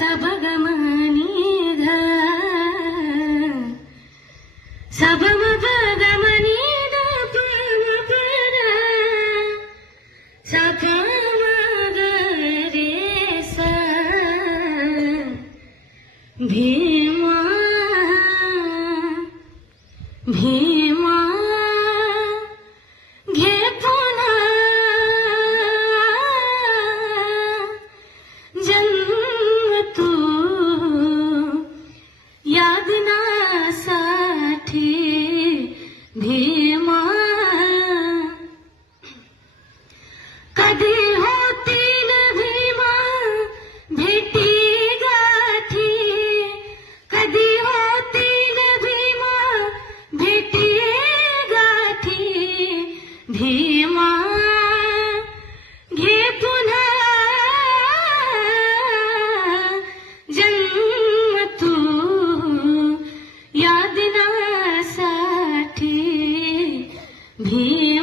सा ब ग म नि ध सा ब म प ग म नि ध प म प ध सा प म ग रे सा भीमा भीमा घे पुन्हा जन्म तू यादनासाठी भीमा कधी होतील भीमा भेटी गाठी कधी होतील भीमा भेटी गाठी भीमा घे पुन्हा जन्म तू यादनासाठी भीमा